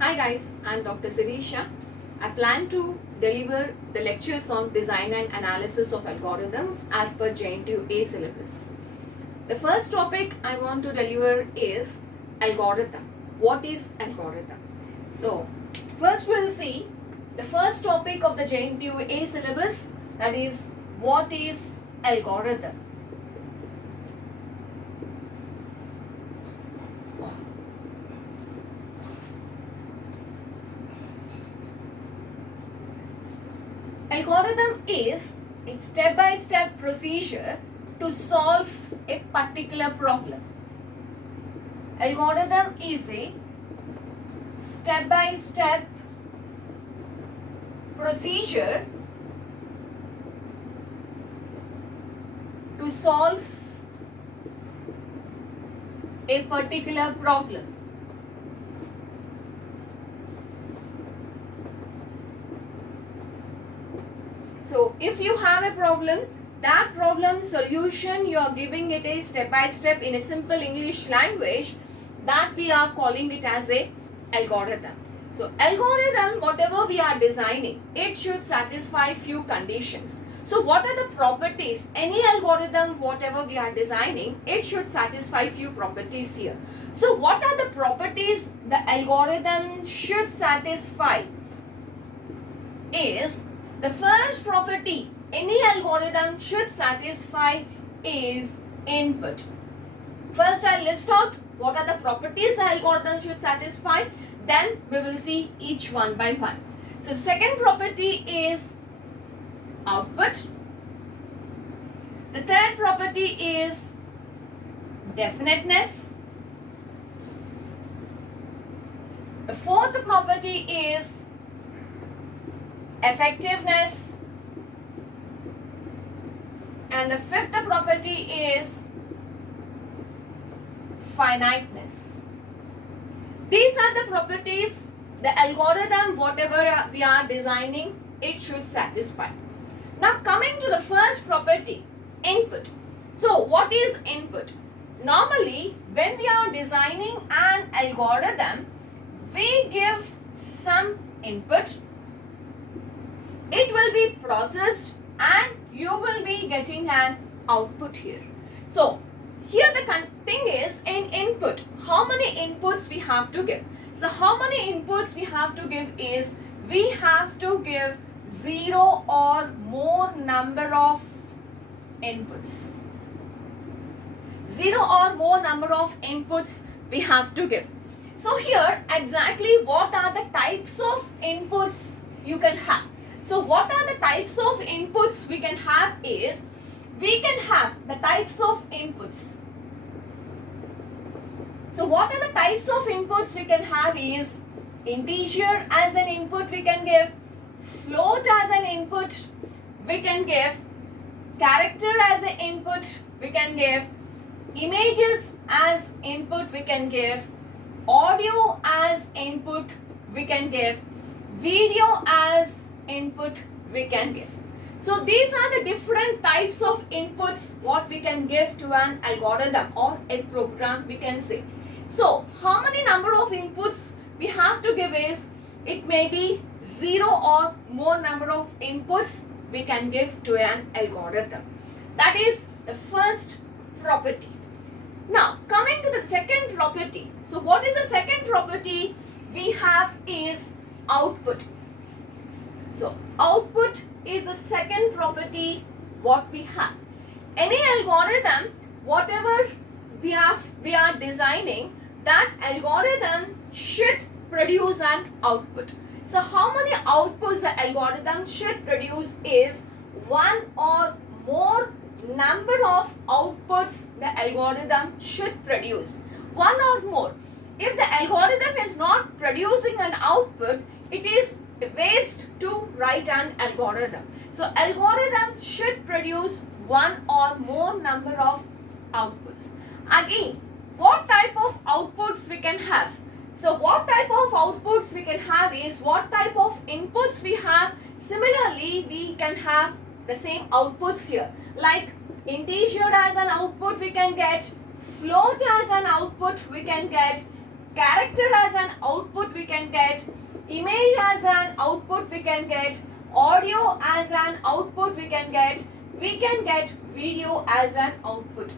Hi guys, I'm Dr. Sirisha. I plan to deliver the lectures on design and analysis of algorithms as per JNTU syllabus. The first topic I want to deliver is algorithm. What is algorithm? So, first we'll see the first topic of the JNTU syllabus, that is what is algorithm. Algorithm is a step-by-step procedure to solve a particular problem. Algorithm is a step-by-step procedure to solve a particular problem. So if you have a problem, that problem solution you are giving it a step by step in a simple English language, that we are calling it as a algorithm. So algorithm, whatever we are designing, it should satisfy few conditions. So what are the properties? Any algorithm, whatever we are designing, it should satisfy few properties here. So what are the properties the algorithm should satisfy? Is the first property any algorithm should satisfy is input. First I'll list out what are the properties the algorithm should satisfy, then we will see each one by one. So second property is output. The third property is definiteness. The fourth property is effectiveness, and the fifth property is finiteness. These are the properties the algorithm, whatever we are designing, it should satisfy. Now coming to the first property, input. So what is input? Normally when we are designing an algorithm, we give some input. It will be processed and you will be getting an output here. So here the thing is, in input, how many inputs we have to give? So how many inputs we have to give is, we have to give 0 or more number of inputs. 0 or more number of inputs we have to give. So here exactly what are the types of inputs you can have? So what are the types of inputs we can have is, we can have the types of inputs. So what are the types of inputs we can have is, integer as an input we can give, float as an input we can give, character as an input we can give, images as input we can give, audio as input we can give, video as input we can give. So these are the different types of inputs what we can give to an algorithm or a program we can say. So how many number of inputs we have to give is, it may be 0 or more number of inputs we can give to an algorithm. That is the first property. Now coming to the second property. So what is the second property we have is output. So output is the second property what we have. Any algorithm, whatever we are designing, that algorithm should produce an output. So how many outputs the algorithm should produce is, 1 or more number of outputs the algorithm should produce. 1 or more. If the algorithm is not producing an output, it is a waste to write an algorithm. So algorithm should produce 1 or more number of outputs. Again, what type of outputs we can have? So what type of outputs we can have is, what type of inputs we have. Similarly, we can have the same outputs here. Like integer as an output we can get, float as an output we can get, character as an output we can get, image as an output we can get, audio as an output we can get video as an output.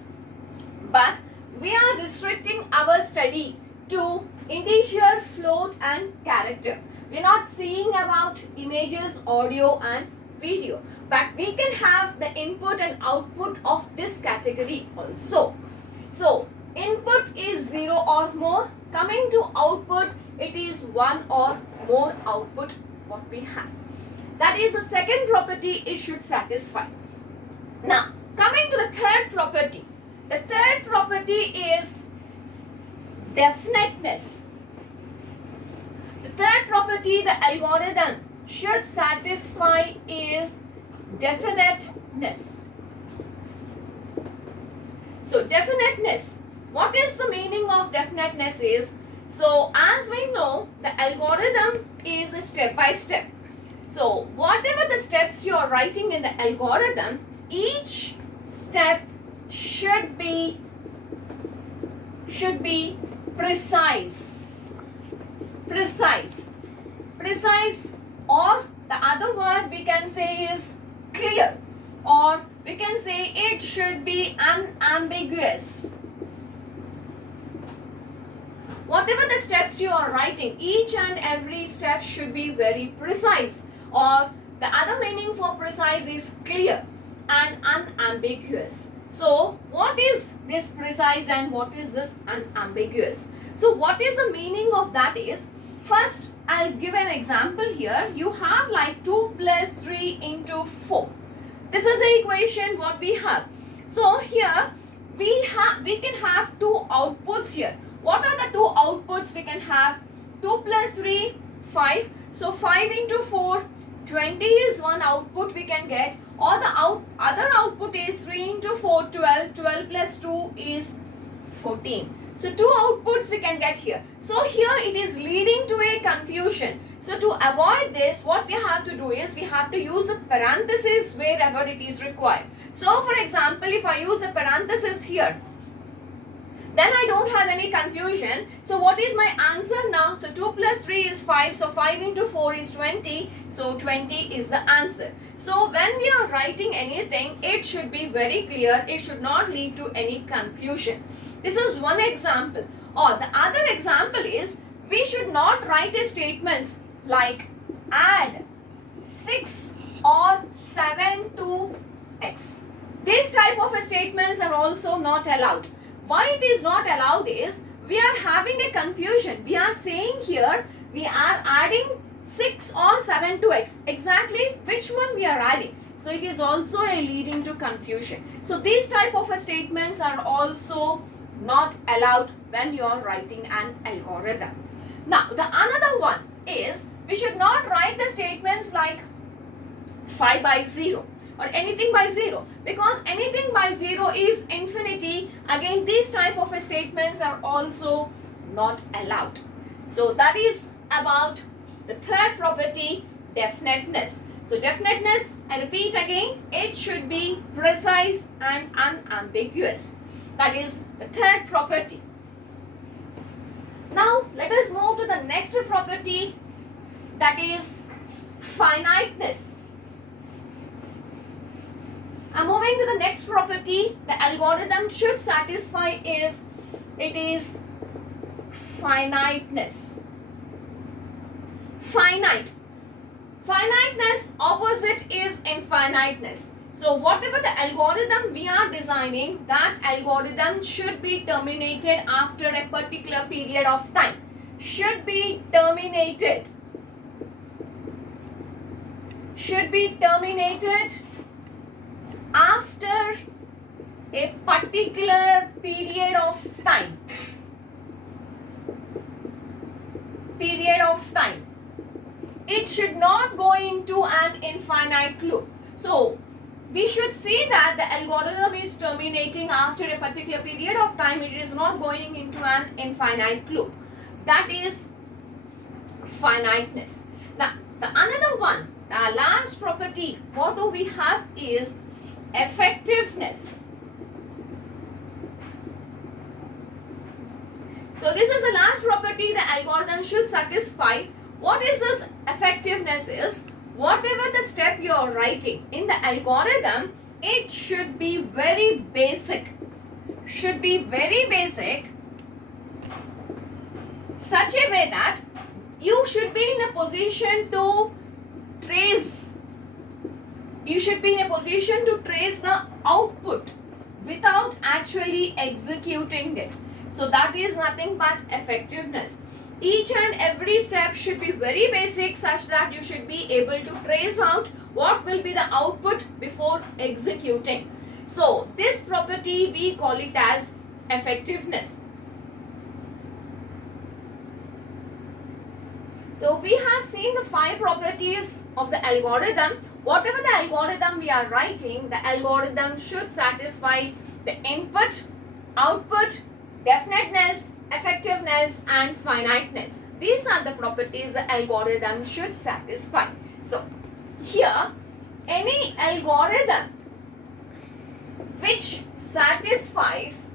But we are restricting our study to integer, float and character. We are not seeing about images, audio and video. But we can have the input and output of this category also. So input is 0 or more. Coming to output, it is 1 or more output what we have. That is the second property it should satisfy. Now coming to the third property. The third property is definiteness. The third property the algorithm should satisfy is definiteness. So definiteness, what is the meaning of definiteness is, so as we know the algorithm is a step by step. So whatever the steps you are writing in the algorithm, each step should be precise, or the other word we can say is clear, or we can say it should be unambiguous. Whatever the steps you are writing, each and every step should be very precise, or the other meaning for precise is clear and unambiguous. So what is this precise and what is this unambiguous? So what is the meaning of that is, first I'll give an example here. You have like 2 plus 3 into 4. This is the equation what we have. So here we can have two outputs here. What are the two outputs we can have? 2 plus 3, 5. So 5 into 4, 20 is one output we can get, or the other output is 3 into 4, 12. 12 plus 2 is 14. So two outputs we can get here. So here it is leading to a confusion. So to avoid this, what we have to do is we have to use a parenthesis wherever it is required. So for example, if I use a parenthesis here, then I don't have any confusion. So what is my answer now? So 2 plus 3 is 5. So 5 into 4 is 20. So 20 is the answer. So when we are writing anything, it should be very clear. It should not lead to any confusion. This is one example. Or the other example is, we should not write a statements like add 6 or 7 to x. These type of statements are also not allowed. Why it is not allowed is, we are having a confusion. We are saying here we are adding 6 or 7 to x. Exactly which one we are adding? So it is also a leading to confusion. So these type of statements are also not allowed when you are writing an algorithm. Now the another one is, we should not write the statements like 5 by 0. Or anything by 0, because anything by 0 is infinity. Again, these type of statements are also not allowed. So that is about the third property, definiteness. So definiteness, I repeat again, it should be precise and unambiguous. That is the third property. Now let us move to the next property, that is finiteness. I'm moving to the next property the algorithm should satisfy is, it is finiteness. Finite. Finiteness opposite is infiniteness. So whatever the algorithm we are designing, that algorithm should be terminated after a particular period of time. Should be terminated. Should be terminated after a particular period of time. Period of time. It should not go into an infinite loop. So we should see that the algorithm is terminating after a particular period of time. It is not going into an infinite loop. That is finiteness. Now the another one, the last property, what do we have is effectiveness. So this is the last property the algorithm should satisfy. What is this effectiveness is, whatever the step you are writing in the algorithm, it should be very basic. Should be very basic, such a way that you should be in a position to trace. You should be in a position to trace the output without actually executing it. So that is nothing but effectiveness. Each and every step should be very basic, such that you should be able to trace out what will be the output before executing. So this property we call it as effectiveness. So we have seen the 5 properties of the algorithm. Whatever the algorithm we are writing, the algorithm should satisfy the input, output, definiteness, effectiveness and finiteness. These are the properties the algorithm should satisfy. So here, any algorithm which satisfies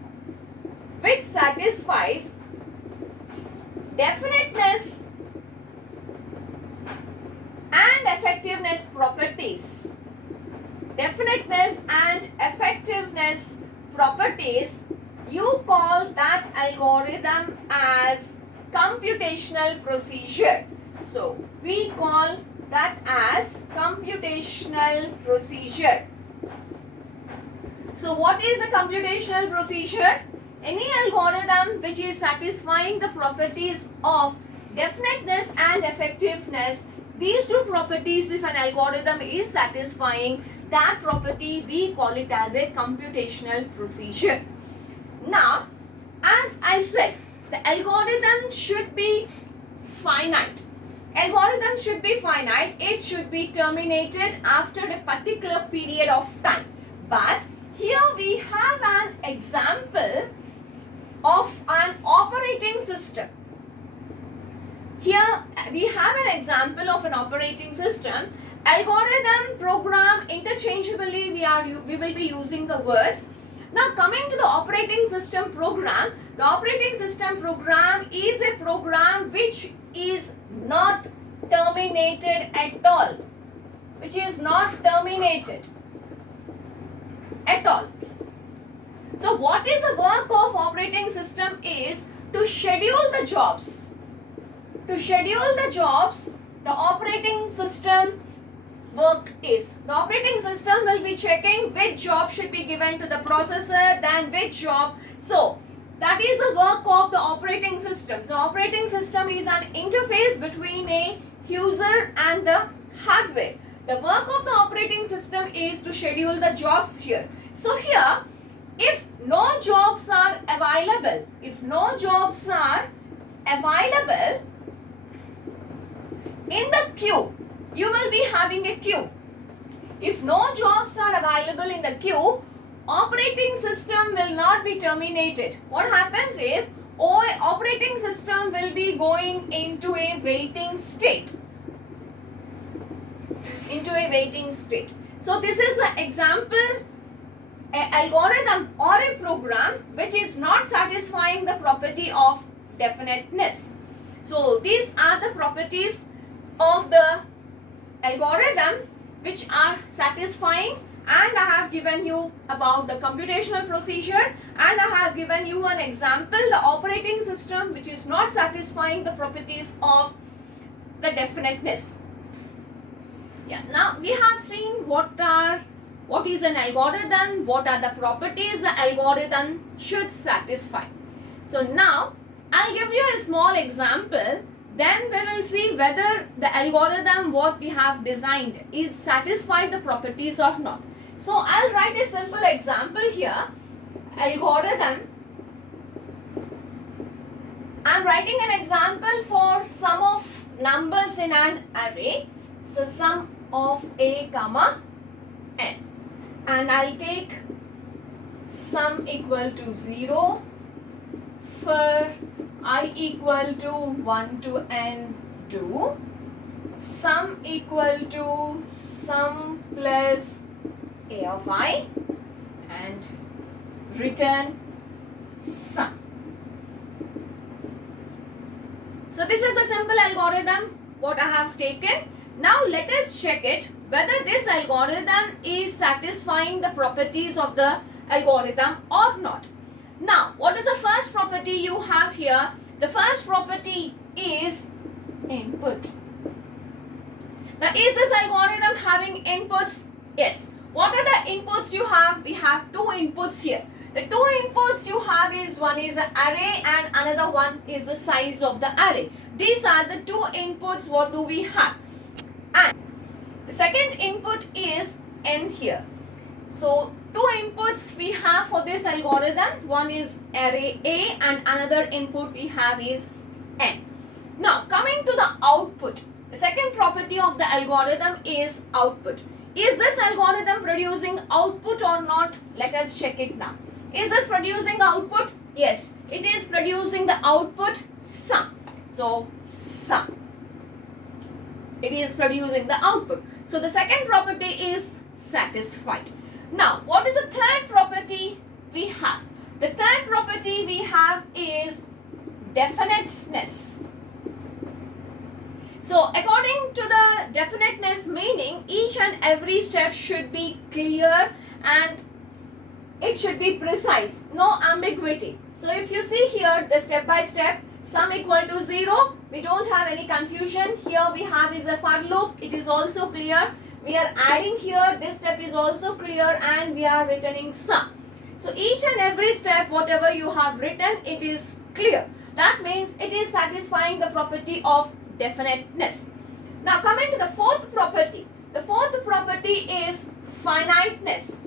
definiteness and effectiveness properties, you call that algorithm as computational procedure. So we call that as computational procedure. So what is a computational procedure? Any algorithm which is satisfying the properties of definiteness and effectiveness, these two properties, if an algorithm is satisfying that property, we call it as a computational procedure. Now, as I said, the algorithm should be finite. Algorithm should be finite. It should be terminated after a particular period of time. But here we have an example of an operating system. Here we have an example of an operating system. Algorithm, program, interchangeably we will be using the words. Now coming to the operating system program, the operating system program is a program which is not terminated at all. Which is not terminated at all. So what is the work of operating system is to schedule the jobs. To schedule the jobs, the operating system work is, the operating system will be checking which job should be given to the processor, then which job. So that is the work of the operating system. So operating system is an interface between a user and the hardware. The work of the operating system is to schedule the jobs here. So here, if no jobs are available, in the queue, you will be having a queue. If no jobs are available in the queue, operating system will not be terminated. What happens is, operating system will be going into a waiting state. So this is the example, an algorithm or a program which is not satisfying the property of definiteness. So these are the properties of the algorithm which are satisfying, and I have given you about the computational procedure, and I have given you an example, the operating system which is not satisfying the properties of the definiteness. Yeah, now we have seen what is an algorithm, what are the properties the algorithm should satisfy. So now I'll give you a small example, then we will see whether the algorithm what we have designed is satisfied the properties or not. So I'll write a simple example here. Algorithm. I'm writing an example for sum of numbers in an array. So sum of a comma n, and I'll take sum equal to 0 for I equal to 1 to n 2, sum equal to sum plus a of I, and return sum. So this is the simple algorithm what I have taken. Now let us check it whether this algorithm is satisfying the properties of the algorithm or not. Now what is the first property you have here? The first property is input. Now is this algorithm having inputs? Yes. What are the inputs you have? We have two inputs here. The two inputs you have is one is an array and another one is the size of the array. These are the two inputs what do we have. And the second input is n here. So two inputs we have for this algorithm. One is array A and another input we have is n. Now coming to the output. The second property of the algorithm is output. Is this algorithm producing output or not? Let us check it now. Is this producing output? Yes, it is producing the output sum. So sum. It is producing the output. So the second property is satisfied. Now what is the third property we have? The third property we have is definiteness. So according to the definiteness meaning, each and every step should be clear and it should be precise, no ambiguity. So if you see here the step by step, sum equal to 0, we don't have any confusion. Here we have is a for loop, it is also clear. We are adding here, this step is also clear and we are returning sum. So each and every step whatever you have written, it is clear. That means it is satisfying the property of definiteness. Now coming to the fourth property. The fourth property is finiteness.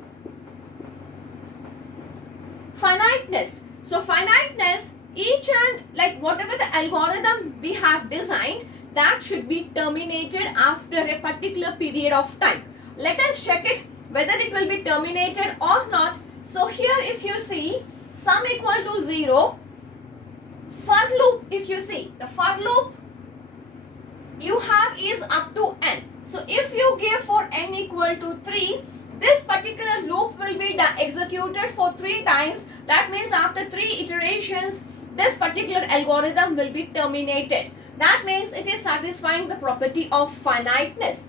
Finiteness. So finiteness, each and like whatever the algorithm we have designed, that should be terminated after a particular period of time. Let us check it whether it will be terminated or not. So here if you see sum equal to 0, for loop if you see the for loop you have is up to n. So if you give for n equal to 3, this particular loop will be executed for 3 times. That means after 3 iterations, this particular algorithm will be terminated. That means it is satisfying the property of finiteness.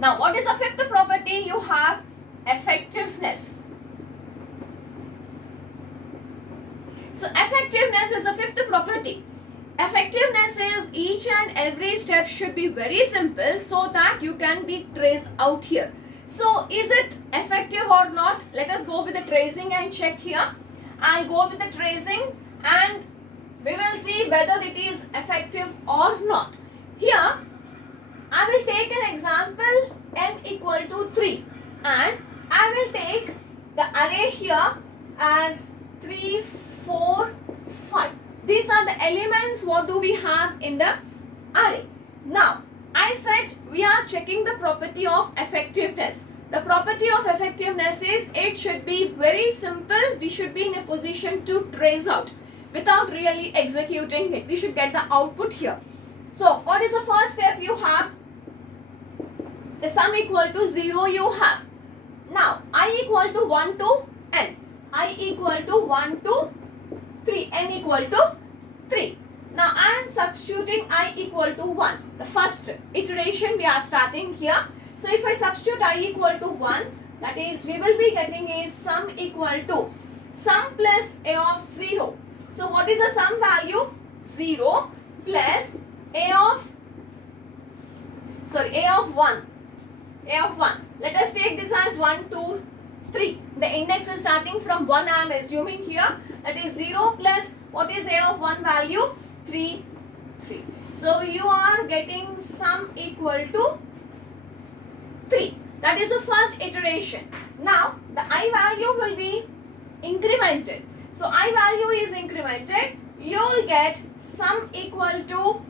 Now what is the fifth property? You have effectiveness. So effectiveness is the fifth property. Effectiveness is each and every step should be very simple so that you can be traced out here. So is it effective or not? Let us go with the tracing and check here. I'll go with the tracing and we will see whether it is effective or not. Here I will take an example n equal to 3 and I will take the array here as 3, 4, 5. These are the elements what do we have in the array. Now I said we are checking the property of effectiveness. The property of effectiveness is it should be very simple. We should be in a position to trace out without really executing it. We should get the output here. So what is the first step you have? The sum equal to 0 you have. Now I equal to 1 to n. I equal to 1 to 3. N equal to 3. Now I am substituting I equal to 1. The first iteration we are starting here. So if I substitute I equal to 1, that is we will be getting a sum equal to sum plus a of 0. So what is the sum value? 0 plus a of 1. A of 1. Let us take this as 1, 2, 3. The index is starting from 1 I am assuming here. That is 0 plus what is a of 1 value? 3, 3. So you are getting sum equal to 3. That is the first iteration. Now the I value will be incremented. So I value is incremented. You will get sum equal to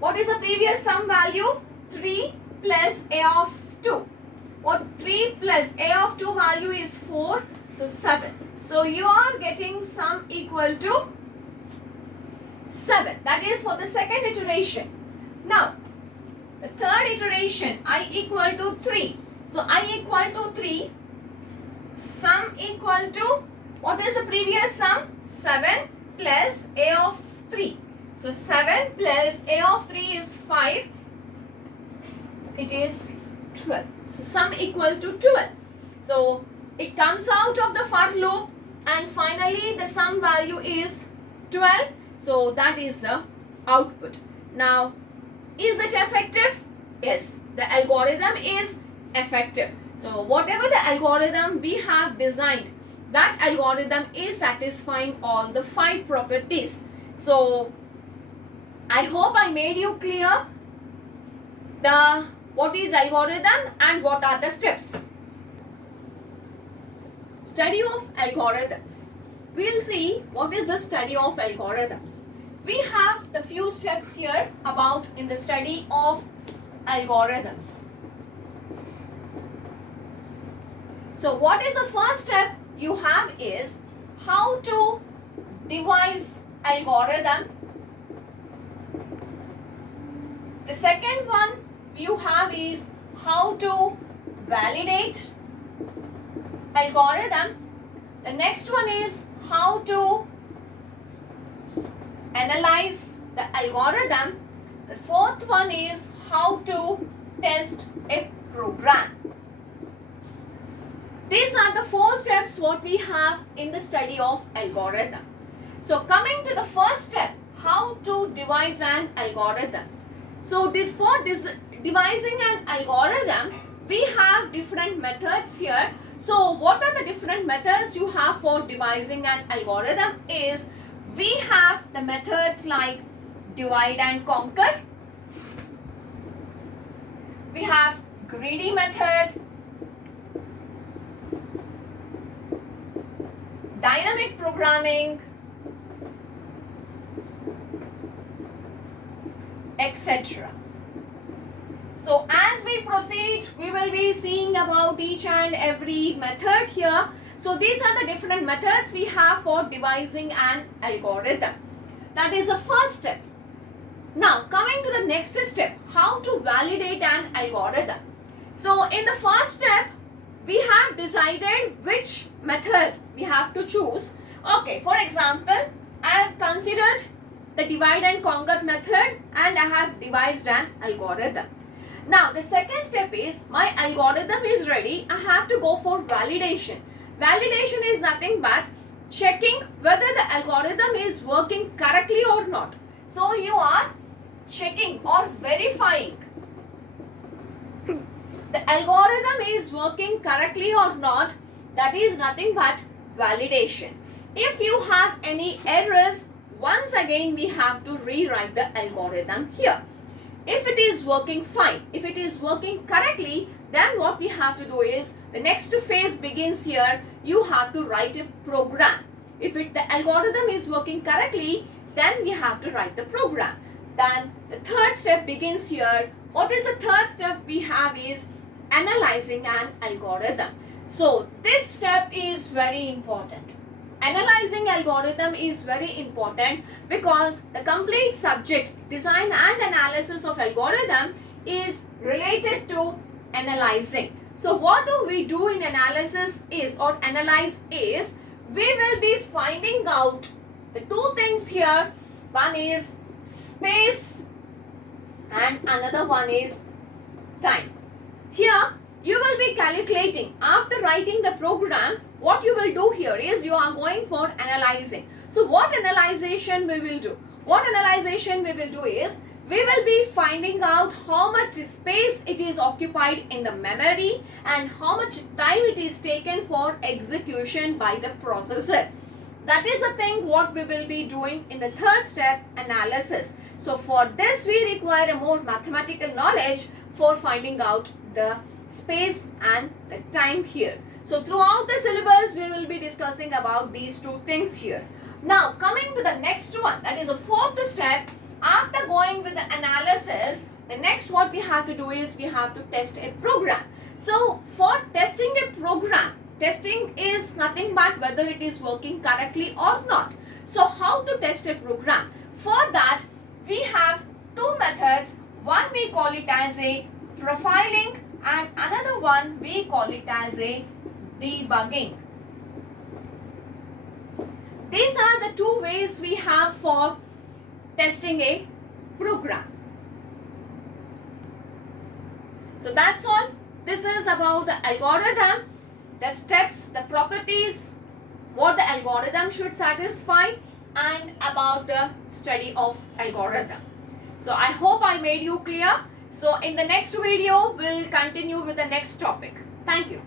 what is the previous sum value? 3 plus a of 2. What 3 plus a of 2 value is 4. So 7. So you are getting sum equal to 7. That is for the second iteration. Now the third iteration I equal to 3. So I equal to 3. Sum equal to what is the previous sum? 7 plus a of 3. So 7 plus a of 3 is 5. It is 12. So sum equal to 12. So it comes out of the for loop and finally the sum value is 12. So that is the output. Now, is it effective? Yes, the algorithm is effective. So whatever the algorithm we have designed, that algorithm is satisfying all the 5 properties. So I hope I made you clear what is algorithm and what are the steps. Study of algorithms. We'll see what is the study of algorithms. We have the few steps here about in the study of algorithms. So what is the first step you have is how to devise algorithm. The second one you have is how to validate algorithm. The next one is how to analyze the algorithm. The fourth one is how to test a program. These are the 4 steps what we have in the study of algorithm. So coming to the first step, how to devise an algorithm. So this for devising an algorithm, we have different methods here. So what are the different methods you have for devising an algorithm is, we have the methods like divide and conquer. We have greedy method, dynamic programming, etc. So as we proceed, we will be seeing about each and every method here. So these are the different methods we have for devising an algorithm. That is the first step. Now coming to the next step, how to validate an algorithm. So in the first step, we have decided which method we have to choose. Okay, for example, I have considered the divide and conquer method and I have devised an algorithm. Now the second step is, my algorithm is ready, I have to go for validation. Validation is nothing but checking whether the algorithm is working correctly or not. So you are checking or verifying the algorithm is working correctly or not. That is nothing but validation. If you have any errors, once again we have to rewrite the algorithm here. If it is working fine, if it is working correctly, then what we have to do is, the next phase begins here, you have to write a program. If the algorithm is working correctly, then we have to write the program. Then the third step begins here. What is the third step we have is analyzing an algorithm. So this step is very important. Analyzing algorithm is very important because the complete subject, design and analysis of algorithm, is related to analyzing. So what do we do in analysis is, or analyze is, we will be finding out the 2 things here. One is space and another one is time. Here you will be calculating, after writing the program, what you will do here is, you are going for analyzing. So what analyzation we will do? What analyzation we will do is, we will be finding out how much space it is occupied in the memory and how much time it is taken for execution by the processor. That is the thing what we will be doing in the third step, analysis. So for this we require a more mathematical knowledge for finding out the space and the time here. So throughout the syllabus we will be discussing about these 2 things here. Now coming to the next one, that is the 4th step. After going with the analysis, the next what we have to do is, we have to test a program. So for testing a program, testing is nothing but whether it is working correctly or not. So how to test a program? For that we have 2 methods. One we call it as a profiling and another one we call it as a debugging. These are the 2 ways we have for testing a program. So that's all. This is about the algorithm, the steps, the properties, what the algorithm should satisfy, and about the study of algorithm. So I hope I made you clear. So in the next video, we'll continue with the next topic. Thank you.